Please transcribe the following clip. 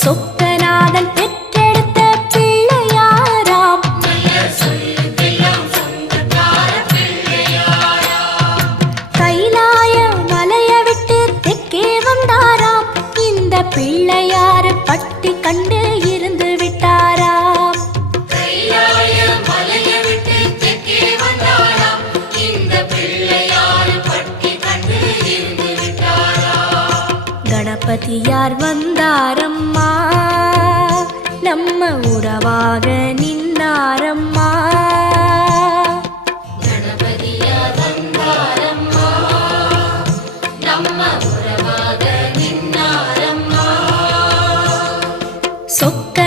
சொக்கநாதன் பெற்றெடுத்த பிள்ளையாராம். கைலாய மலைய விட்டு தெற்கே வந்தாராம். இந்த பிள்ளையாரு பட்டி கண்டு இருந்து விட்டாராம். கணபதியார் வந்தாரம்மா, நம்ம உறவாக நின்னாரம்மா. கணபதியார் வந்தாரம்மா, நம்ம உறவாக நின்னாரம்மா. சொக்க